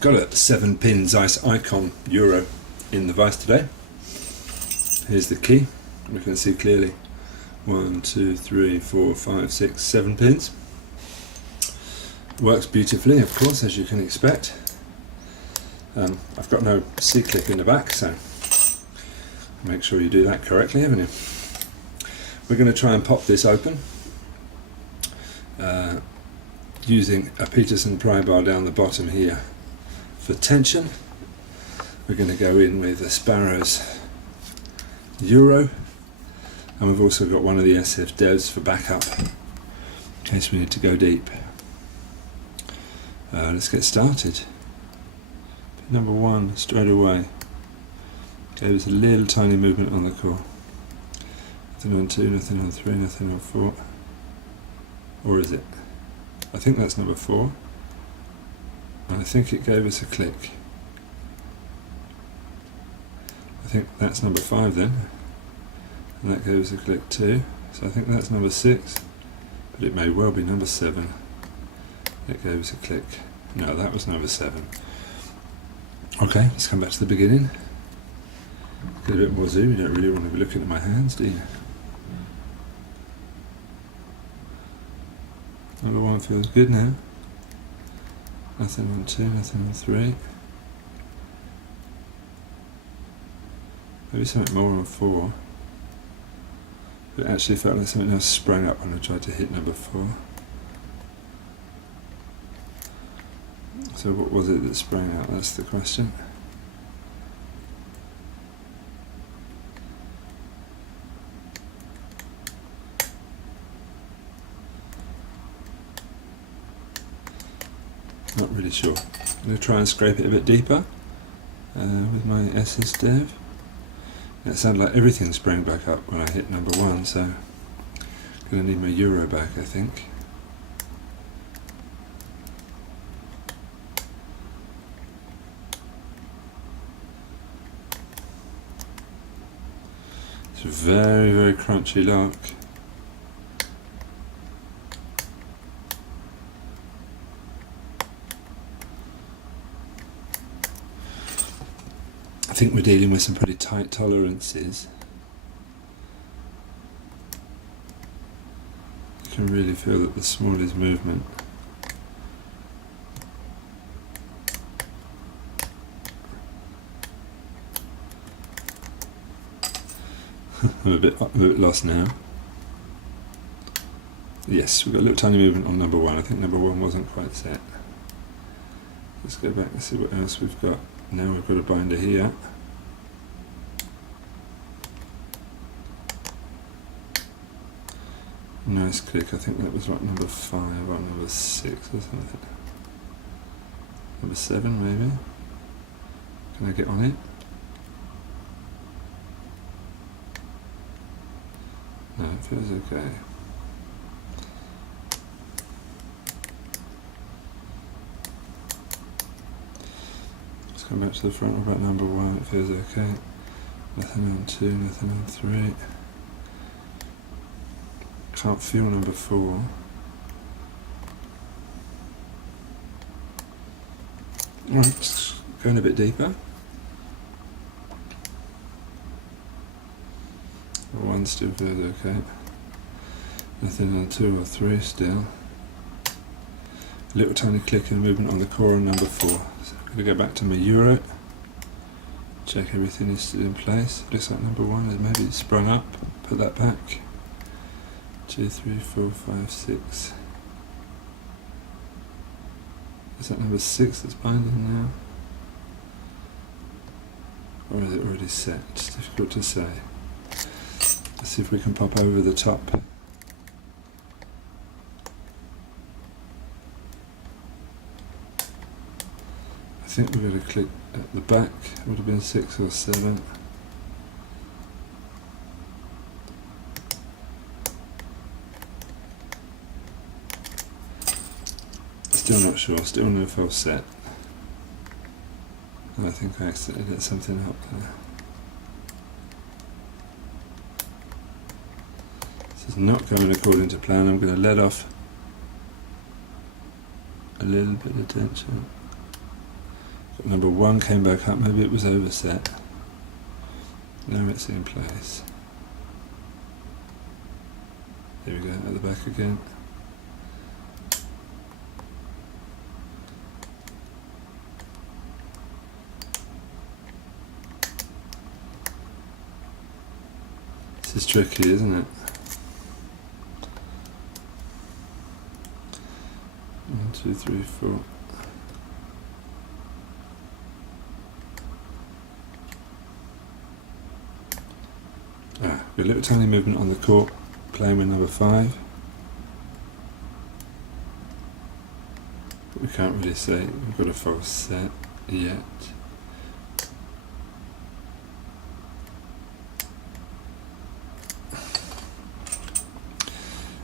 Got a 7-pin Zeiss Ikon Euro in the vise today. Here's the key. We can see clearly 1, 2, 3, 4, 5, 6, 7 pins. Works beautifully, of course, as you can expect. I've got no C-clip in the back, so make sure you do that correctly, haven't you? We're going to try and pop this open using a Peterson pry bar down the bottom here for tension. We're going to go in with a Sparrow's Euro, and we've also got one of the SF devs for backup in case we need to go deep. Let's get started. Number 1 straight away gave us a little tiny movement on the core. Nothing on 2, nothing on 3, nothing on 4. Or is it? I think that's number 4. And I think it gave us a click. I think that's number 5 then. And that gave us a click too. So I think that's number 6. But it may well be number 7. It gave us a click. No, that was number 7. Okay, let's come back to the beginning. Get a bit more zoom. You don't really want to be looking at my hands, do you? Number 1 feels good now. Nothing on 2, nothing on 3. Maybe something more on 4. But it actually felt like something else sprang up when I tried to hit number 4. So what was it that sprang out? That's the question. Not really sure. I'm going to try and scrape it a bit deeper with my SS dev. It sounded like everything sprang back up when I hit number 1, so I'm going to need my Euro back, I think. It's a very, very crunchy lock. I think we're dealing with some pretty tight tolerances. You can really feel that the smallest movement I'm a bit lost now. Yes, we've got a little tiny movement on number 1. I think number 1 wasn't quite set. Let's go back and see what else we've got. Now we've got a binder here. Nice click. I think that was like number 5 or number 6 or something. Number 7 maybe. Can I get on it? No, it feels okay. Let's come back to the front about number 1, it feels okay. Nothing on 2, nothing on 3. Can't feel number 4. Right, just going a bit deeper. 1 still feels okay. Nothing on 2 or 3 still. A little tiny click and movement on the core on number 4. So I'm going to go back to my Euro. Check everything is still in place. Looks like number 1 is maybe sprung up. Put that back. 2, 3, 4, 5, 6. Is that number 6 that's binding now? Or is it already set? It's difficult to say. Let's see if we can pop over the top. I think we're going to click at the back. It would have been 6 or 7. Still not sure, still no full set. I think I accidentally lit something up there. This is not going according to plan. I'm going to let off a little bit of tension. Number 1 came back up, maybe it was overset. Now it's in place. There we go, at the back again. This is tricky, isn't it? 1, 2, 3, 4. A little tiny movement on the court, playing with number 5. But we can't really say we've got a false set yet.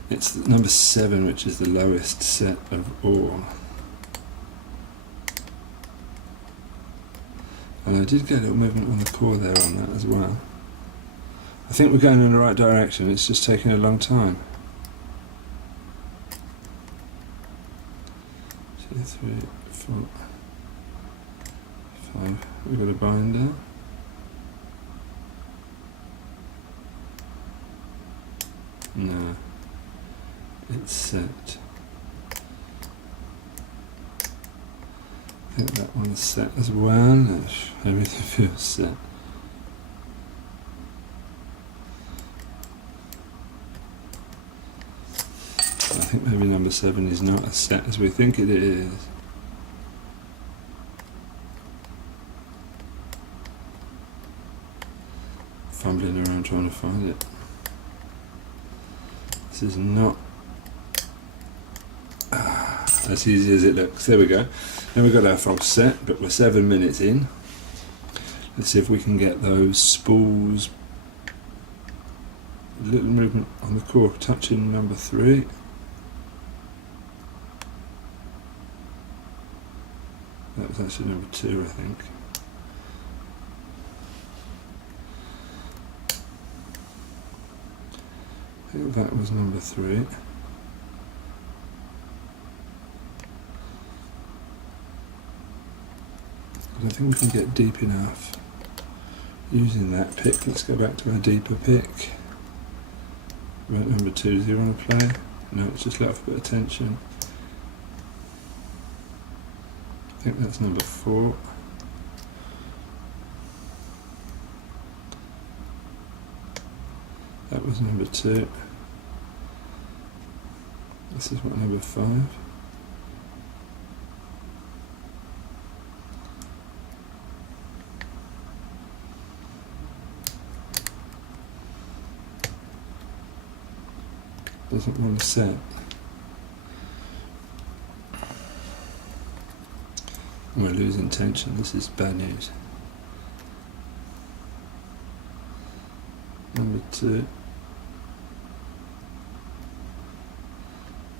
It's number 7, which is the lowest set of all. And I did get a little movement on the core there on that as well. I think we're going in the right direction, it's just taking a long time. 2, 3, 4, 5. We've got a binder. No. It's set. I think that one's set as well. Everything feels set. I think maybe number 7 is not as set as we think it is. Fumbling around trying to find it. This is not as easy as it looks. There we go. Now we've got our false set, but we're 7 minutes in. Let's see if we can get those spools. A little movement on the cork touching number 3. That was actually number 2, I think. I think that was number 3. I don't think we can get deep enough using that pick. Let's go back to our deeper pick. Right, number 2, do you want to play? No, it's just let off a bit of tension. I think that's number 4. That was number 2. This is what number 5. Doesn't want to set. We're losing tension. This is bad news. Number 2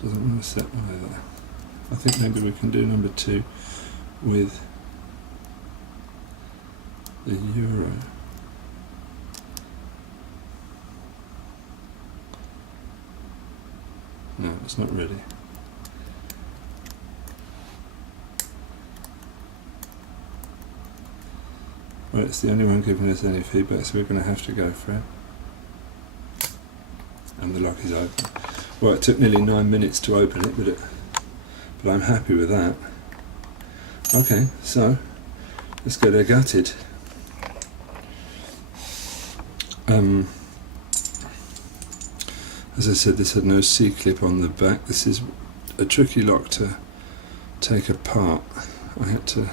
doesn't want to set either. I think maybe we can do number 2 with the euro. No, it's not ready. Well, it's the only one giving us any feedback, so we're going to have to go for it. And the lock is open. Well, it took nearly 9 minutes to open it, but I'm happy with that. Okay, so let's get her gutted. As I said, this had no C-clip on the back. This is a tricky lock to take apart. I had to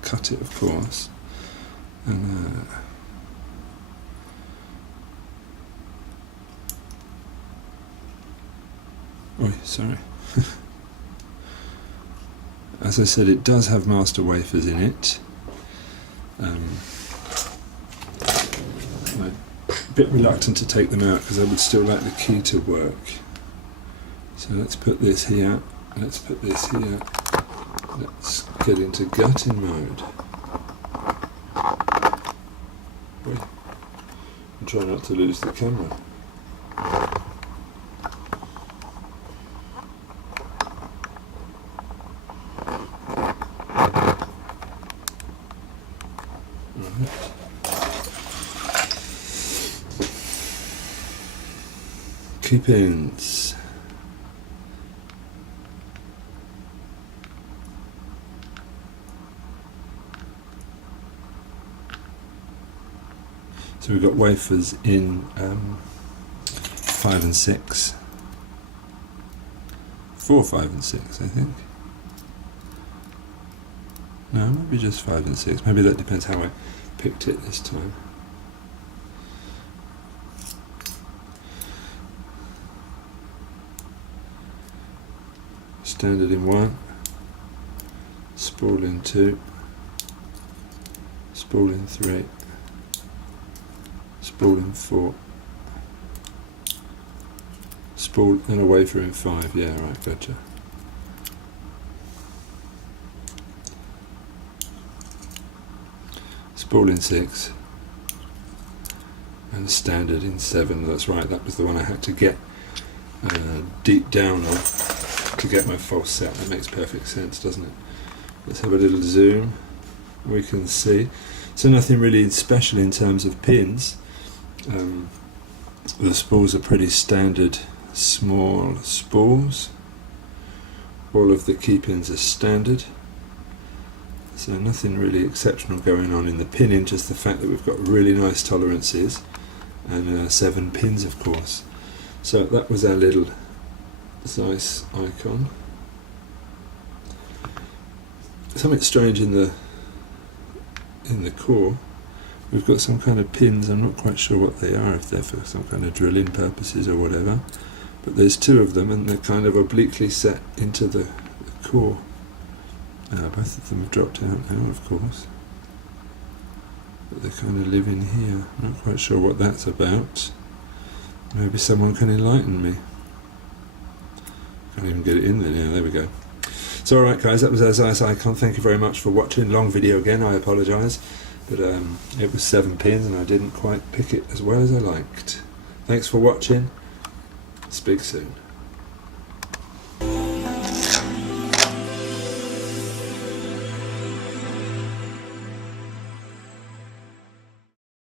cut it, of course. And oh, sorry. As I said, it does have master wafers in it. I'm a bit reluctant to take them out because I would still like the key to work. So let's put this here. Let's put this here. Let's get into gutting mode. Wait. And try not to lose the camera. Key pins. So we've got wafers in 5 and 6. 4, 5 and 6 I think. No, maybe just 5 and 6. Maybe that depends how I picked it this time. Standard in 1, spool in 2, spool in 3, spool in 4, spool and a wafer in 5, yeah, right, gotcha. Spool in 6, and standard in 7, that's right, that was the one I had to get deep down on to get my false set. That makes perfect sense, doesn't it? Let's have a little zoom. We can see. So nothing really special in terms of pins. The spools are pretty standard small spools. All of the key pins are standard. So nothing really exceptional going on in the pinning, just the fact that we've got really nice tolerances and 7 pins, of course. So that was our little Zeiss Ikon. Something strange in the core. We've got some kind of pins. I'm not quite sure what they are, if they're for some kind of drilling purposes or whatever. But there's 2 of them, and they're kind of obliquely set into the core. Both of them have dropped out now, of course. But they kind of live in here. I'm not quite sure what that's about. Maybe someone can enlighten me. Can't even get it in there now. There we go. So alright guys, that was our Zeiss Ikon. Thank you very much for watching. Long video again, I apologise. But it was 7 pins and I didn't quite pick it as well as I liked. Thanks for watching. Speak soon.